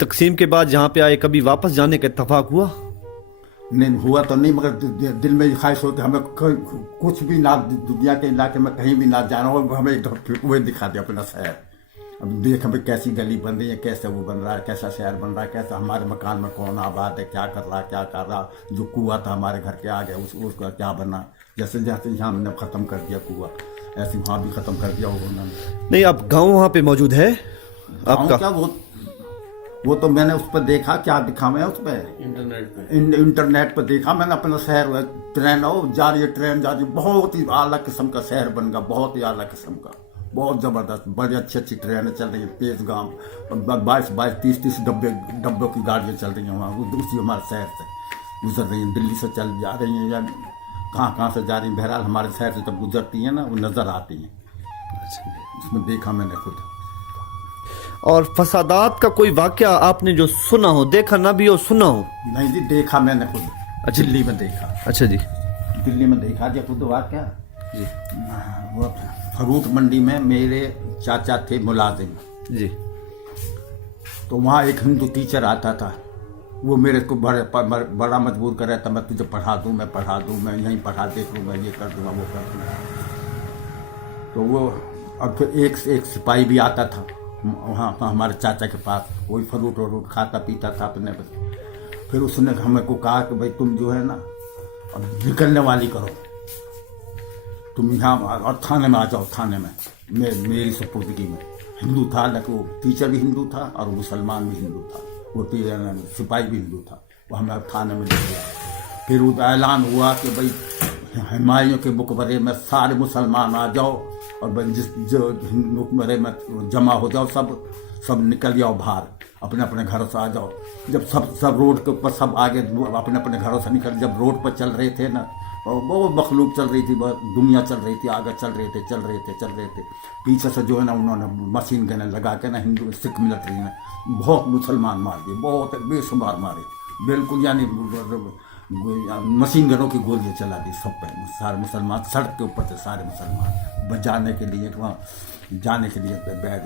तकसीम के बाद जहाँ पे आए कभी वापस जाने का इत्तेफाक हुआ? नहीं हुआ तो नहीं, मगर दिल में ख्वाहिश होती हमें कुछ भी ना दुनिया के इलाके में कहीं भी ना जाना हो, हमें एक वही दिखा दे अपना शहर। अब देख हमें कैसी गली बन रही है, कैसे वो बन रहा है, कैसा शहर बन रहा है, कैसा हमारे मकान में कौन आबाद है, क्या कर रहा, क्या कर रहा। जो कुआं था हमारे घर के आगे उसका क्या बना। जैसे जैसे यहाँ हमने ख़त्म कर दिया कुआं, ऐसे वहाँ भी ख़त्म कर दिया उन्होंने। नहीं, अब गाँव वहाँ पे मौजूद है आपका? क्या वो तो मैंने उस पर देखा, क्या दिखावे उस पर इंटरनेट पर देखा मैंने अपना शहर। ट्रेन जा रही है, ट्रेन जा रही है, बहुत ही आला किस्म का शहर बन गया, बहुत ही आला किस्म का, बहुत ज़बरदस्त। बड़ी अच्छी अच्छी ट्रेनें चल रही हैं, तेज गाँव 22-30 डब्बों की गाड़ियाँ चल रही हैं वहाँ, उसी हमारे शहर से गुजर रही हैं, दिल्ली से चल जा रही हैं या कहाँ से जा रही हैं। बहरहाल हमारे शहर से जब गुजरती हैं ना वो नज़र आती हैं। उसमें देखा मैंने खुद। और फसादात का कोई वाकया आपने जो सुना हो, देखा ना भी हो, सुना हो? नहीं जी, देखा मैंने खुद। अच्छा। दिल्ली में देखा। अच्छा जी। दिल्ली में देखा जी खुद वाकया जी। वो फ्रूट मंडी में मेरे चाचा थे मुलाजिम जी। तो वहाँ एक हिंदू टीचर आता था। वो मेरे को बड़ा मजबूर कर रहा था, मैं तुझे पढ़ा दूँ, मैं पढ़ा दूँ, मैं यहीं पढ़ा देख लूँ, मैं ये कर दूँगा, वो कर दूँगा। तो वो अब फिर एक से एक सिपाही भी आता था वहाँ हमारे चाचा के पास, वही फ्रूट वरूट खाता पीता था अपने बस। फिर उसने हमें को कहा कि भाई तुम जो है ना अब निकलने वाली करो, तुम यहाँ और थाने में आ जाओ, थाने में मेरी सुपुर्दगी में। हिंदू था, लेकिन वो टीचर भी हिंदू था और मुसलमान भी हिंदू था, वो सिपाही भी हिंदू था। वो हमें थाने में ले गया। फिर वो ऐलान हुआ कि भाई हुमायूं के मकबरे में सारे मुसलमान आ जाओ और भाई जो मकबरे में जमा हो जाओ, सब निकल जाओ बाहर, अपने अपने घरों से आ जाओ। जब सब रोड के ऊपर सब आगे अपने अपने घरों से निकल, जब रोड पर चल रहे थे ना, और बहुत मखलूक चल रही थी, दुनिया चल रही थी, आगे चल रहे थे। पीछे से जो है ना उन्होंने मशीन गन लगा के ना हिंदू सिख मिलिट्री ने बहुत मुसलमान मार दिए, बहुत बेशुमार मारे, बिल्कुल यानी मशीन गनों की गोलियां चला दी सब पे। सारे मुसलमान सड़क के ऊपर थे, सारे मुसलमान बचाने के लिए वहाँ जाने के लिए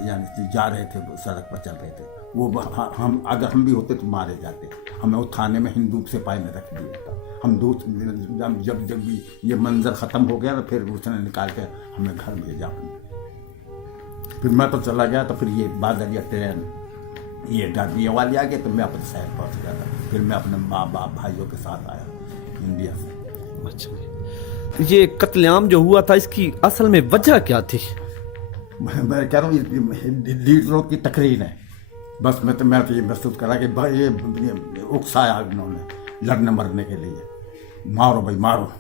यानी जा रहे थे, सड़क पर चल रहे थे। वो हम अगर हम भी होते तो मारे जाते। हमें वो थाने में हिंदू सिपाही में रख दिया था। हम जब भी ये मंजर ख़त्म हो गया ना, फिर उसने निकाल के हमें घर भेजा अपने। फिर मैं तो चला गया, तो फिर ये बादल या ट्रेन ये गाड़ी वाली आ गई, तो मैं अपने शहर पहुंच गया था। फिर मैं अपने माँ बाप भाइयों के साथ आया इंडिया से। अच्छा। ये कत्लेआम जो हुआ था, इसकी असल में वजह क्या थी? मैं कह रहा हूँ लीडरों की तकरीर है बस। मैं तो ये महसूस करा कि भाई ये उकसाया उन्होंने लड़ने मरने के लिए, मारो भाई मारो।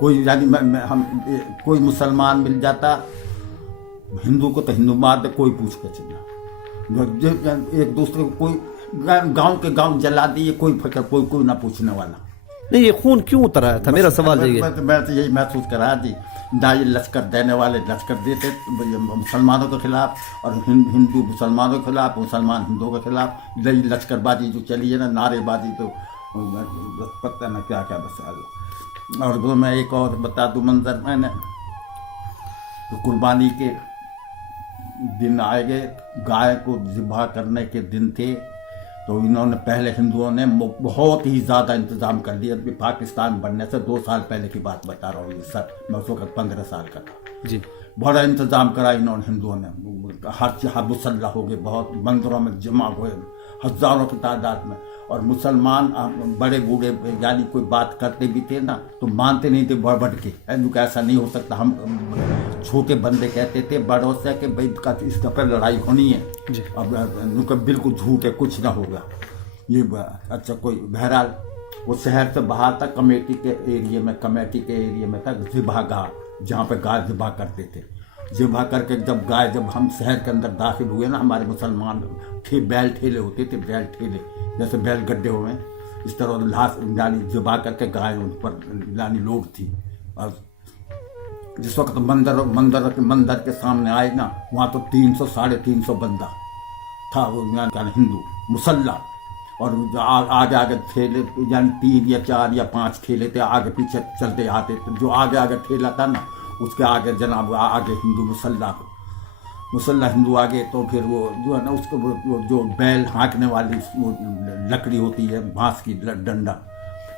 कोई यानी कोई मुसलमान मिल जाता हिंदू को तो हिंदू मार दे, कोई पूछ के चला। एक दूसरे को कोई गांव के गांव जला दिए, कोई ना पूछने वाला। नहीं, ये खून क्यों उतरा था, मेरा सवाल यही है। मैं तो यही महसूस करा जी, ना ये लश्कर देने वाले लश्कर देते मुसलमानों के खिलाफ, और हिंदू मुसलमानों के खिलाफ, मुसलमान हिंदुओं के खिलाफ। लश्करबाजी जो चली है ना, नारेबाजी, तो पता ना क्या क्या बस। और वो मैं एक और बता दूं मंजर, मैंने तो कुर्बानी के दिन आए गए, गाय को ज़िबा करने के दिन थे, तो इन्होंने पहले हिंदुओं ने बहुत ही ज़्यादा इंतज़ाम कर दिया। पाकिस्तान बनने से 2 साल पहले की बात बता रहा हूँ ये सर, मैं उस वक्त 15 साल का था जी। बड़ा इंतज़ाम करा इन्होंने, हिंदुओं ने। हर मुसल्ला हो गए, बहुत मंदिरों में जमा हुए हज़ारों की तादाद में। और मुसलमान बड़े बूढ़े यानी कोई बात करते भी थे ना, तो मानते नहीं थे बढ़ के, ऐसा नहीं हो सकता। हम छोटे बंदे कहते थे बड़ों से कि भाई इस दफे लड़ाई होनी है, अब बिल्कुल झूठ है, कुछ ना होगा ये। अच्छा, कोई बहरहाल वो शहर से बाहर था, कमेटी के एरिया में था ज़िबा गाह, जहाँ पे गाय ज़िबा करते थे। ज़िबा करके जब हम शहर के अंदर दाखिल हुए ना, हमारे मुसलमान बैल ठेले होते थे, बैल ठेले जैसे बैल गड्ढे हुए, इस तरह लाश यानी ज़िबा करके गाय उन पर यानी लोड थी। और जिस वक्त मंदिर के सामने आए ना, वहाँ तो 300-350 बंदा था, वो हिंदू मुसल्ला। और आगे ठेले यानी 3 या 4 या 5 ठेले थे, आगे पीछे चलते आते थे। जो आगे ठेला था ना, उसके आगे जनाब आगे हिंदू मुसल्ला मुसल्ला हिंदू आ गए तो फिर वो जो है ना उसको वो जो बैल हाँकने वाली वो लकड़ी होती है, बांस की डंडा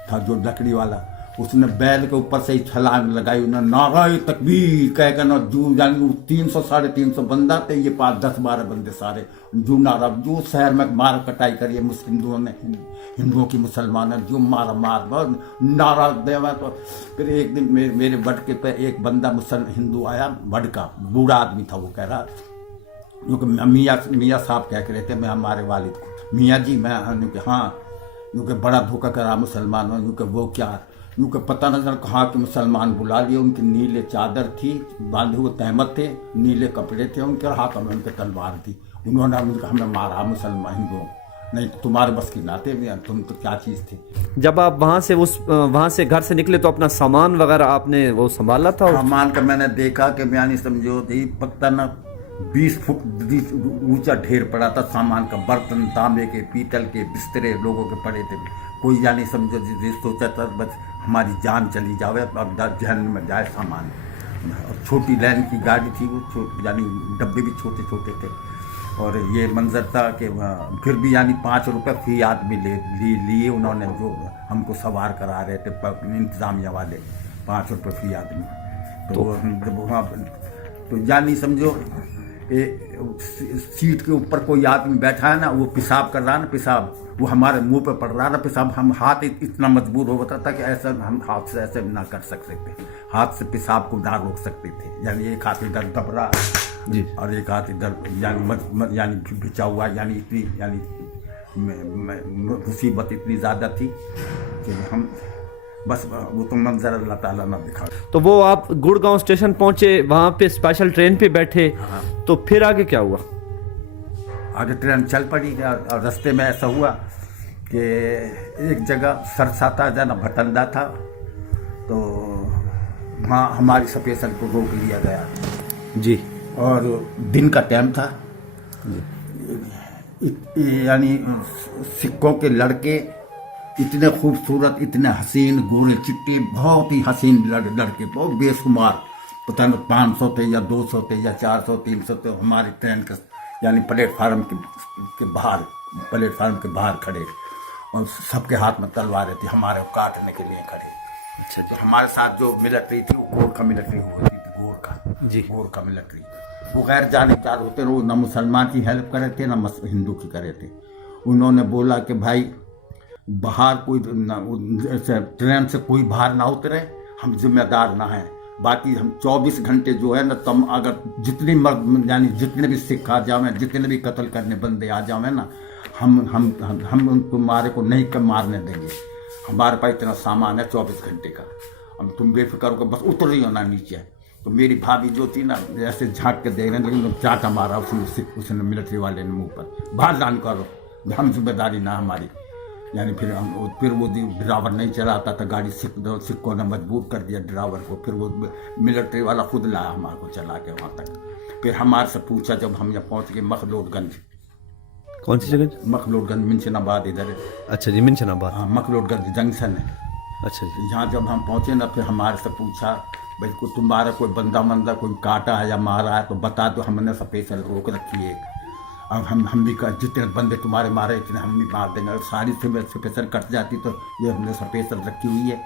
था जो लकड़ी वाला, उसने बैल के ऊपर से ही छलांग लगाई, उन्होंने नाराए तकबीर कह कर ना जू यानी 300 350 बंदा थे, ये 5-10-12 बंदे सारे जू नारा जो शहर में मार कटाई करी है हिंदुओं ने, हिंदुओं की मुसलमानों जो मारा मार नारा देवा। तो फिर एक दिन मेरे बटके पे एक बंदा हिंदू आया, बड़का बूढ़ा आदमी था, वो कह रहा क्योंकि मियाँ साहब कह के रहते मैं हमारे वालिद को, मियाँ जी मैं हाँ, क्योंकि बड़ा धोखा करा मुसलमानों, क्योंकि वो क्या क्योंकि पता न चल कहाँ के मुसलमान बुला लिए, उनकी नीले चादर थी, बांधे हुए तहमत थे, नीले कपड़े थे, उनके हाथों में उनके तलवार थी, उन्होंने हमें मारा मुसलमान हिंदुओं, नहीं तुम्हारे बस की नाते में, तुम तो क्या चीज़ थी। जब आप वहाँ से घर से निकले तो अपना सामान वगैरह आपने वो संभाला था? सामान का मैंने देखा कि यानी समझो पता न 20 फुट ऊंचा ढेर पड़ा था सामान का, बर्तन तांबे के, पीतल के, बिस्तरे लोगों के पड़े थे, कोई यानी समझो सोचा था बस हमारी जान चली जावे अब जहन में जाए सामान। और छोटी लाइन की गाड़ी थी वो, यानी डब्बे भी छोटे छोटे थे, और ये मंजर था कि फिर भी यानी 5 रुपये फी आदमी लिए उन्होंने, जो हमको सवार करा रहे थे इंतज़ामिया वाले, 5 रुपये फी आदमी। तो यानी समझो सीट के ऊपर कोई आदमी बैठा है ना, वो पेशाब कर रहा है ना, पेशाब वो हमारे मुंह पे पड़ रहा था पेशाब, हम हाथ इतना मजबूर हो गया था कि ऐसा हम हाथ से ऐसे ना कर सकते थे, हाथ से पेशाब को ना रोक सकते थे, यानी एक हाथ इधर दब रहा जी और एक हाथ इधर यानी बिछा हुआ, यानी इतनी यानी मुसीबत इतनी ज़्यादा थी कि हम बस वो तो मंजर अल्लाह ताला ना दिखा। तो वो आप गुड़गांव स्टेशन पहुंचे, वहाँ पे स्पेशल ट्रेन पे बैठे, हाँ। तो फिर आगे क्या हुआ? आगे ट्रेन चल पड़ी और रास्ते में ऐसा हुआ कि एक जगह सरसा था जाना भटंडा था, तो वहाँ हमारी स्पेशल को रोक लिया गया जी, और दिन का टाइम था, यानी सिक्कों के लड़के इतने खूबसूरत, इतने हसीन, गोरे चिट्टे, बहुत ही हसीन लड़के, बहुत बेशुमार, पता नहीं 500 थे या 200 थे या 400 300 थे, हमारी ट्रेन के यानी प्लेटफार्म के बाहर खड़े, और सबके हाथ में तलवारें थी, हमारे काटने के लिए खड़े। अच्छा, तो हमारे साथ जो मिलिट्री थी वो गोरखा मिलिट्री होती थी, गोरखा मिलिट्री, वो गैर जानकार होते, वो ना मुसलमान की हेल्प करे थे ना हिंदू की करे थे। उन्होंने बोला कि भाई बाहर कोई ट्रेन से कोई बाहर ना उतरे, हम जिम्मेदार ना हैं, बाकी हम 24 घंटे जो है ना, तुम अगर जितनी मर्द यानी जितने भी सिख आ जावे, जितने भी कत्ल करने बंदे आ जावे ना, हम तुम्हारे को नहीं कर मारने देंगे, हमारे पास इतना सामान है 24 घंटे का, हम तुम बेफिक्र होकर बस उतर रही हो ना नीचे। तो मेरी भाभी जो थी ना ऐसे झाँक के देख रहे, लेकिन चाटा मारा उसने मिलिट्री वाले ने मुँह पर, बाहर जान करो, हम जिम्मेदारी ना हमारी। यानी फिर वो ड्राइवर नहीं चलाता था गाड़ी, सिक्कों ने मजबूर कर दिया ड्राइवर को, फिर वो मिलिट्री वाला खुद लाया हमारे को चला के वहाँ तक। फिर हमारे से पूछा, जब हम यहाँ पहुँच गए मखलोडगंज। कौन सी जगह? मखलोडगंज, मिंशनाबाद इधर है। अच्छा जी, मिंशनाबाद। हाँ, मखलोडगंज जंक्शन है। अच्छा जी। यहाँ जब हम पहुँचे ना, फिर हमारे से पूछा भाई को तुम्हारा कोई बंदा कोई काटा है या मारा है तो बता दो, हमने स्पेशल रोक रखी है, अब हम भी जितने बंदे तुम्हारे मारे इतने हम भी मार देंगे, अगर सारी स्पेशल कट जाती तो ये हमने स्पेशल रखी हुई है,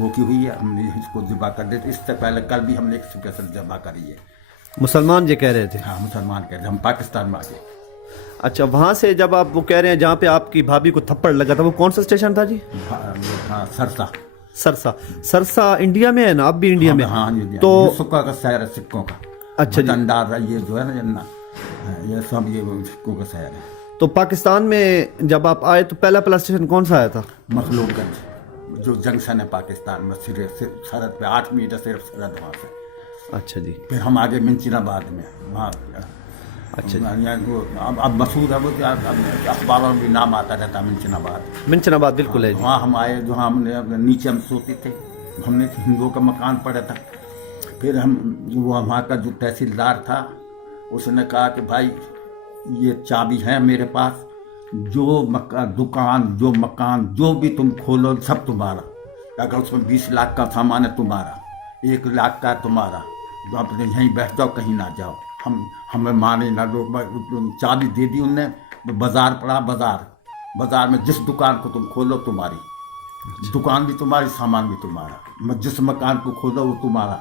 रोकी हुई है, हमने इसको ज़िबा कर देते। इससे पहले कल भी हमने एक स्पेशल ज़िबा करी है। मुसलमान ये कह रहे थे? हाँ, मुसलमान कह रहे, हम पाकिस्तान में आ गए। अच्छा, वहाँ से जब आप वो कह रहे हैं जहाँ पे आपकी भाभी को थप्पड़ लगा था, वो कौन सा स्टेशन था जी? हाँ, सरसा इंडिया में है ना? अब भी इंडिया में? हाँ, इंडिया। तो सिक्कों का शहर है, सिक्कों का। अच्छा जी। भटंडा ये जो है ना, ये सब ये सिक्कों का शहर है। तो पाकिस्तान में जब आप आए तो पहला स्टेशन कौन सा आया था? मखलूकगंज, जो जंक्शन है पाकिस्तान में, सरहद पे 8 मीटर सिर्फ सरहद वहाँ से। अच्छा जी। फिर हम आगे मिंशनाबाद में, वहाँ। अच्छा, अब मशहूर है वो, अखबारों में भी नाम आता रहता है मिंशनाबाद। बिल्कुल है। वहाँ हम आए, जो हमने नीचे हम सोते थे, हमने हिंदुओं का मकान पड़ा था। फिर हम वहाँ का जो तहसीलदार था उसने कहा कि भाई ये चाबी है मेरे पास, जो दुकान जो मकान जो भी तुम खोलो सब तुम्हारा, अगर उसमें 20 लाख का सामान है तुम्हारा, 1 लाख का तुम्हारा, जो अपने यहीं बैठ जाओ, कहीं ना जाओ, हमें माने ना लोग, चाबी दे दी उनने, बाजार पड़ा, बाजार में जिस दुकान को तुम खोलो तुम्हारी, दुकान भी तुम्हारी, सामान भी तुम्हारा, जिस मकान को खोलो वो तुम्हारा,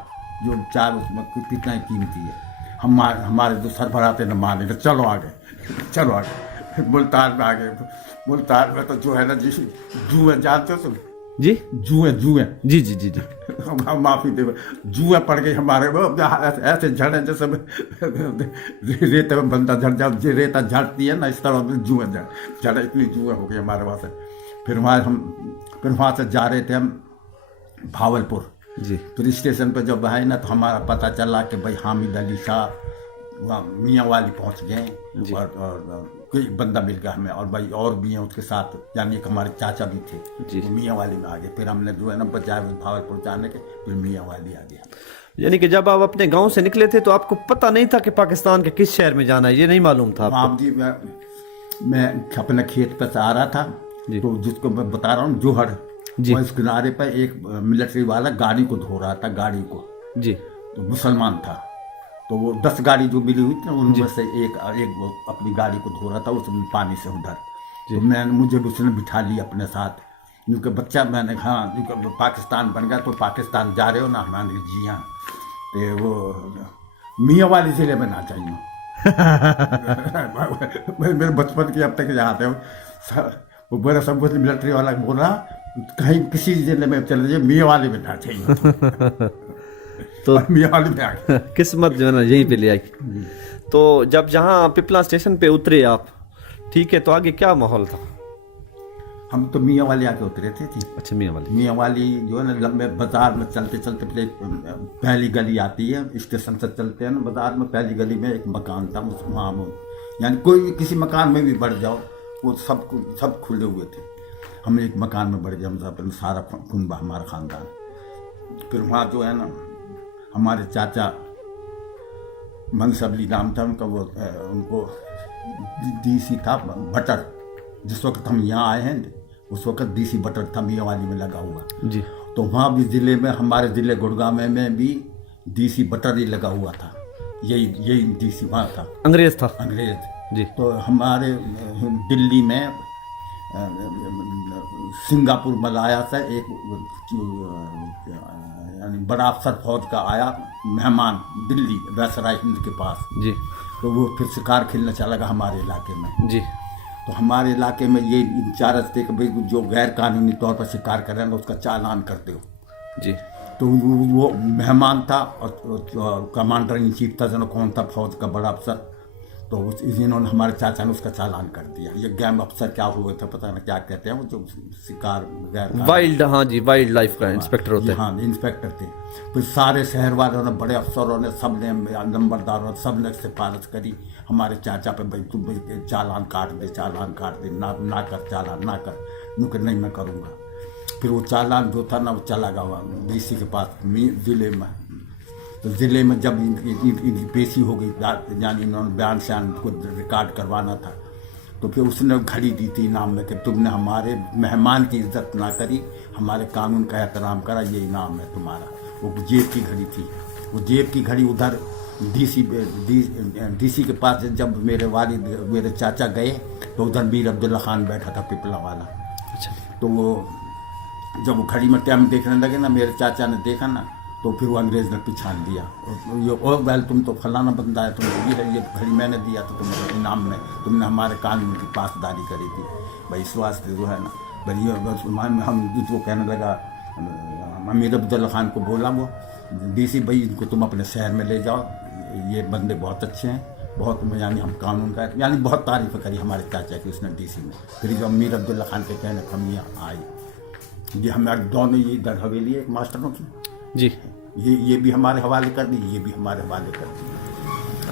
जो चार उसमें कितना ही कीमती है। हमारे जो सरबराह न माने, तो चलो आगे, चलो आगे। मुल्तान में आगे, मुल्तान में तो जो है ना जी, जुए जानते हो तुम? जी जुए जी जी जी जी। माफी दे, जुए पड़ गई हमारे वो, ऐसे झड़े जैसे रेत में बंदा झड़ जा, रेता झड़ती है ना, इस तरह जुए झड़े, इतनी जुए हो गई हमारे वहाँ से। फिर वहाँ से जा रहे थे हम भावलपुर जी। फिर स्टेशन पे जब आए ना, तो हमारा पता चला कि भाई हामिद अली शाह वहाँ मियाँ वाली पहुँच गए, और कोई बंदा मिल गया हमें, और भाई और भी हैं उसके साथ, यानी कि हमारे चाचा भी थे, वो मियाँ वाली में आ गए। फिर हमने जो है ना बचाए भावलपुर जाने के, फिर मियाँ वाली आ गया। यानी कि जब आप अपने गांव से निकले थे तो आपको पता नहीं था कि पाकिस्तान के किस शहर में जाना है, ये नहीं मालूम था आपको? हाँ जी, मैं अपने खेत पर से आ रहा था, तो जिसको मैं बता रहा हूँ जोहर, इस किनारे पर एक मिलिट्री वाला गाड़ी को धो रहा था, गाड़ी को जी, तो मुसलमान था। तो वो 10 गाड़ी जो मिली हुई थी ना, उनमें से एक वो अपनी गाड़ी को धो रहा था उसमें पानी से उधर। तो मुझे उसने बिठा लिया अपने साथ, क्योंकि बच्चा, मैंने हाँ, क्योंकि पाकिस्तान बन गया, तो पाकिस्तान जा रहे हो ना? हमारे जी हाँ। तो वो मियाँ वाली जिले में ना चाहिए। मेरे बचपन की अब तक याद है, वो मेरा सब कुछ मिलिट्री वाला बोला, कहीं किसी जिले में चले जाइए, मियाँ वाली में ना चाहिए। तो मियाँ वाली में आ गया, किस्मत जो है ना यहीं पे ले आई। तो जब जहाँ पिपला स्टेशन पे उतरे आप, ठीक है, तो आगे क्या माहौल था? हम तो मियाँ वाली आके उतरे थे जी। अच्छा, मियाँ वाली जो है ना, लंबे बाजार में चलते चलते पहली गली आती है, स्टेशन से चलते हैं ना, बाजार में पहली गली में एक मकान था, उस वहाँ यानी कोई भी किसी मकान में भी बढ़ जाओ, वो सब खुले हुए थे। हम एक मकान में बढ़ गए, हम सब सारा कुनबा, हमारा खानदान। फिर वहाँ जो है ना, हमारे चाचा मनसबली नाम था उनका, वो उनको डीसी था बटर। जिस वक्त हम यहाँ आए हैं उस वक्त डीसी बटर था मियाँ वाली में लगा हुआ जी। तो वहाँ भी ज़िले में, हमारे ज़िले गुड़गांव में भी डीसी बटर ही लगा हुआ था। यही डीसी वहाँ था, अंग्रेज था। अंग्रेज जी। तो हमारे दिल्ली में सिंगापुर मलाया से एक यानी बड़ा अफसर फौज का आया मेहमान दिल्ली वैसराय हिंद के पास जी। तो वो फिर शिकार खेलने चला गया हमारे इलाके में जी। तो हमारे इलाके में ये इंचार्ज थे कि भाई जो गैर कानूनी तौर पर शिकार कर रहे हैं उसका चालान करते हो जी। तो वो मेहमान था और कमांडर इन चीफ था, जनो कौन था फौज का बड़ा अफसर, तो इन्होंने हमारे चाचा ने उसका चालान कर दिया। ये गेम अफसर क्या हुए थे पता ना क्या कहते हैं वो, जो शिकार वाइल्ड, हाँ जी, वाइल्ड लाइफ का इंस्पेक्टर होते हैं। हाँ इंस्पेक्टर थे। फिर सारे शहर वालों ने, बड़े अफसरों ने, सब ने, नंबरदारों ने, सब ने सिफारिश करी हमारे चाचा पे, भाई तुम चालान काट दे, चालान काट दे, ना कर चालान, ना कर। नुक नहीं मैं करूँगा। फिर वो चालान जो था ना वो चला गया डीसी के पास ज़िले में। तो ज़िले में जब इनकी पेशी हो गई, यानी इन्होंने बयान शान को रिकॉर्ड करवाना था, तो फिर उसने घड़ी दी थी इनाम में कि तुमने हमारे मेहमान की इज्जत ना करी, हमारे कानून का एहतराम करा, ये इनाम है तुम्हारा। वो जेब की घड़ी थी। वो जेब की घड़ी उधर डीसी के पास जब मेरे चाचा गए तो उधर मीर अब्दुल्ला खान बैठा था, पिपला वाला। अच्छा। तो वो जब वो घड़ी में टाइम देखने लगे ना, मेरे चाचा ने देखा ना, तो फिर वो अंग्रेज ने पिछान दिया, ये ओ वेल तुम तो फलाना बंदा है, तुम ये घड़ी मैंने दिया तो तुम्हारे इनाम में तुमने हमारे कानून की पासदारी करी थी भाई, इस वास्ते जो है ना भाई ये हम वो कहने लगा, अमीर अब्दुल्ला खान को बोला वो डीसी, भाई इनको तुम अपने शहर में ले जाओ, ये बंदे बहुत अच्छे हैं, बहुत, यानी हम कानून का, यानी बहुत तारीफ करी हमारे चाचा की उसने डीसी में। फिर जब अमीर अब्दुल्ला खान के कहने हम यहाँ आए, ये हमारे दोनों ये इधर हवेली है एक मास्टरों की जी, ये भी हमारे हवाले कर दी, ये भी हमारे हवाले कर दी।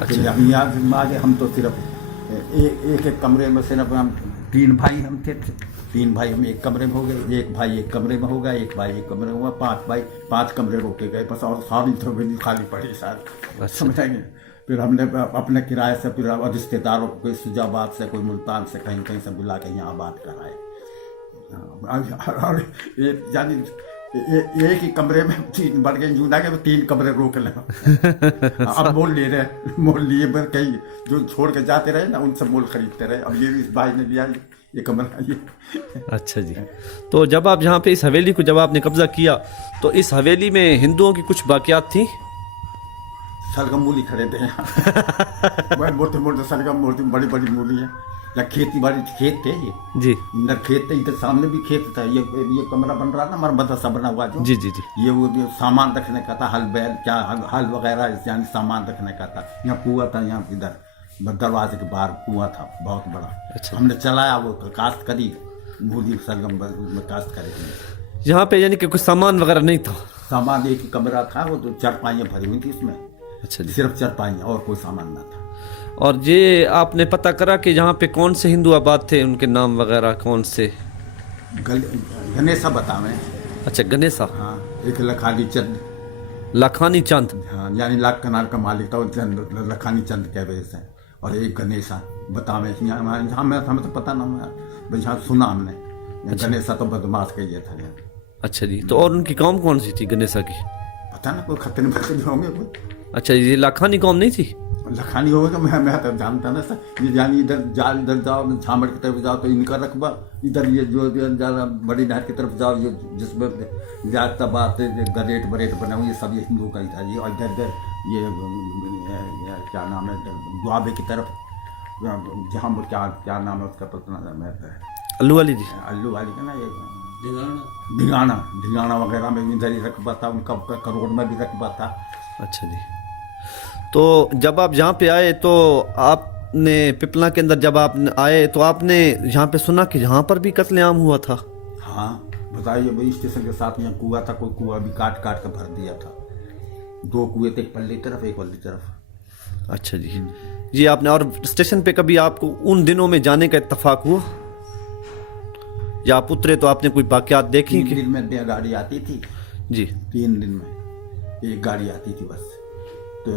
अच्छा। हम यहाँ आगे, हम तो सिर्फ एक कमरे में, सिर्फ हम 3 भाई हम थे, 3 भाई हम एक कमरे में हो गए, एक भाई एक कमरे में हो गया, एक भाई एक कमरे में हुआ, 5 भाई 5 कमरे रोके गए बस, और सारी तो खाली पड़ी सारी, समझेंगे। फिर हमने अपने किराए से, फिर रिश्तेदारों को कोई सुजाबाद से, कोई मुल्तान से, कहीं से बुला के यहाँ बात कराए। यानी एक ही कमरे में 3 बढ़ गए जूना के 3 कमरे रोक ले। अब मोल ले रहे, मोल लिए पर कहीं जो छोड़ के जाते रहे ना उनसे मोल खरीदते रहे। अब ये भी इस भाई ने लिया ये कमरा ये। अच्छा जी। तो जब आप यहाँ पे इस हवेली को जब आपने कब्जा किया तो इस हवेली में हिंदुओं की कुछ बाकियात थी? सरगम मूली खड़े थे यहाँ। बड़े मोटे मोटे सरगम मूली, बड़ी बड़ी मूली है। या खेती बाड़ी खेत थे ये जी। इधर खेत थे, इधर सामने भी खेत था। ये कमरा बन रहा था हमारा मदरसा बना हुआ जो। जी जी जी। ये सामान रखने का था, हल बैल क्या हल वगैरह यानी सामान रखने का था। यहाँ कुआं था, यहाँ इधर दरवाजे के बाहर कुआं था बहुत बड़ा। अच्छा। हमने चलाया वो तो काश्त करी, मूली सरगम में काश्त करे। यहाँ पे यानी कि कुछ सामान वगैरह नहीं था? सामान एक ही कमरा था, वो तो चारपाइयाँ भरी हुई थी इसमें। अच्छा जी। सिर्फ चारपाइयाँ और कोई सामान ना था। और ये आपने पता करा कि यहाँ पे कौन से हिंदू आबाद थे, उनके नाम वगैरह कौन से? गणेशा बतावें। अच्छा गणेशा। हाँ, एक लखानी चंद। लखानी चंद। हाँ, यानी लाख कनार का मालिक था और लखानी चंद के वजह से। और एक गणेशा बतावें। हमें तो पता ना, भाई यहाँ सुना हमने। गणेशा तो बदमाश का ये था। अच्छा जी। तो और उनकी कौम कौन सी थी गणेशा की? पता ना, कोई खतरे में होंगे कोई। अच्छा, ये लाखानी कौम नहीं थी? लखानी होगा तो मैं तो जानता ना सर। ये यानी इधर जाओ झामड़ की तरफ जाओ तो इनका रकबा, इधर ये जो ज़्यादा बड़ी नहर की तरफ जाओ ये जिसमें ज़्यादा बात गरेट बरेट बना हुआ ये सब ये हिंदुओं का ही था। ये और इधर इधर ये क्या नाम है दुआबे की तरफ, जहाँ क्या नाम है उसका पता मैं अल्लू वाली जी। अल्लू वाली का ना ये ढिंगाना वगैरह में इधर ही रकबा था उनका, करोड़ में भी रकबा था। अच्छा जी। तो जब आप यहाँ पे आए तो आपने पिपला के अंदर जब आप आए तो आपने यहाँ पे सुना कि यहाँ पर भी कत्लेआम हुआ था? हाँ बताइए भाई, स्टेशन के साथ यहाँ कुआं था, कोई कुआं भी काट काट कर भर दिया था। 2 कुएं थे, एक पल्ली तरफ एक वाली तरफ। अच्छा जी। जी आपने और स्टेशन पे कभी आपको उन दिनों में जाने का इत्तेफाक हुआ या आप उतरे तो आपने कोई वाक़यात देखी? 3 दिन में गाड़ी आती थी जी। 3 दिन में एक गाड़ी आती थी बस। तो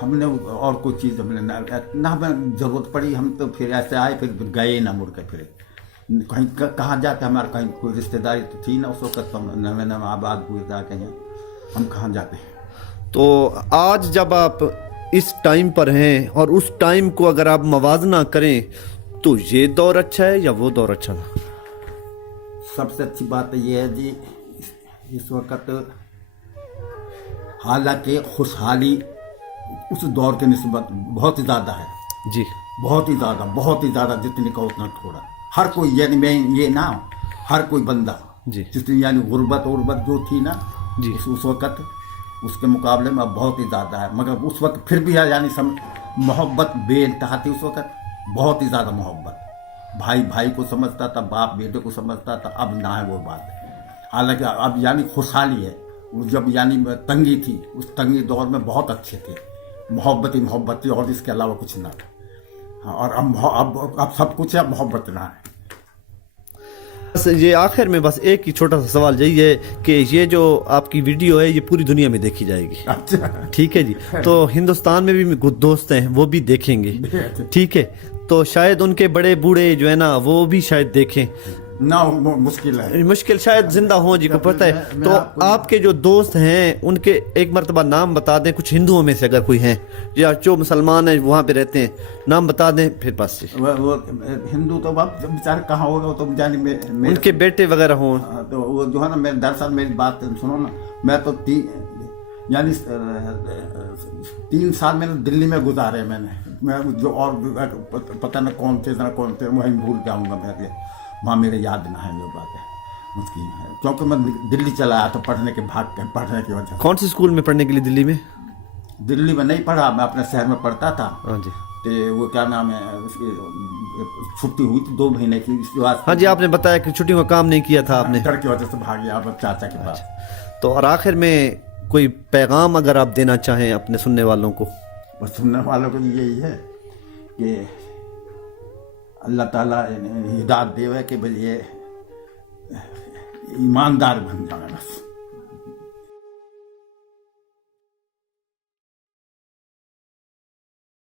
हमने और कोई चीज़ हमने ना हमें ज़रूरत पड़ी, हम तो फिर ऐसे आए फिर गए ना मुड़ के फिर कहीं कहाँ जाते। हमारा कहीं कोई रिश्तेदारी तो थी ना उस वक्त, तो नवे आबाद हुए था कहीं, हम कहाँ जाते। तो आज जब आप इस टाइम पर हैं और उस टाइम को अगर आप मवाजना करें तो ये दौर अच्छा है या वो दौर अच्छा था? सबसे अच्छी बात ये है जी इस वक्त हालांकि खुशहाली उस दौर के निस्बत बहुत ही ज़्यादा है जी। बहुत ही ज़्यादा जितनी का उतना थोड़ा। हर कोई यानी मैं ये ना हर कोई बंदा जी जितनी यानी गुर्बत जो थी ना जी उस वक्त उसके मुकाबले में अब बहुत ही ज़्यादा है। मगर उस वक्त फिर भी है यानी मोहब्बत बेइंतहा थी उस वक्त, बहुत ही ज़्यादा मोहब्बत। भाई भाई को समझता था, बाप बेटे को समझता था। अब ना है वो बात। हालांकि अब यानी खुशहाली है। जब यानी तंगी थी उस तंगी दौर में बहुत अच्छे थे, मोहब्बत थी और इसके अलावा कुछ ना था। और अब सब कुछ है, मोहब्बत ना है। बस ये आखिर में बस एक ही छोटा सा सवाल यही है कि ये जो आपकी वीडियो है ये पूरी दुनिया में देखी जाएगी? अच्छा ठीक है जी। तो हिंदुस्तान में भी कुछ दोस्त हैं वो भी देखेंगे, ठीक है? तो शायद उनके बड़े बूढ़े जो है ना वो भी शायद देखें ना। मुश्किल शायद जिंदा हो जी को पता है। तो आपके जो दोस्त हैं उनके एक मरतबा नाम बता दें, कुछ हिंदुओं में से अगर कोई हैं या जो मुसलमान हैं वहाँ पे रहते हैं, नाम बता दें फिर बस। वो हिंदू तो बेचारे कहाँ होगा, वो तो जानी उनके बेटे वगैरह हों। तो वो जो है ना मेरे दरअसल मेरी बात सुनो ना, मैं तो 3 साल मैंने दिल्ली में गुजारे। मैं जो और पता न कौन थे वहीं भूल जाऊँगा मैं, वहाँ मेरे याद ना है वो बात है मुश्किल है। क्योंकि मैं दिल्ली चला आया था पढ़ने की वजह से। कौन से स्कूल में पढ़ने के लिए दिल्ली में? दिल्ली में नहीं पढ़ा, मैं अपने शहर में पढ़ता था। हाँ जी। तो वो क्या नाम है उसकी छुट्टी हुई थी 2 महीने की। हाँ जी, आपने बताया कि छुट्टी में काम नहीं किया था आपने, डर की वजह से भाग गया चाचा के पास। तो और आखिर में कोई पैगाम अगर आप देना चाहें अपने सुनने वालों को? बस सुनने वालों को यही है कि अल्लाह ताला हिदायत देवे कि भाई ये ईमानदार बन जाए बस।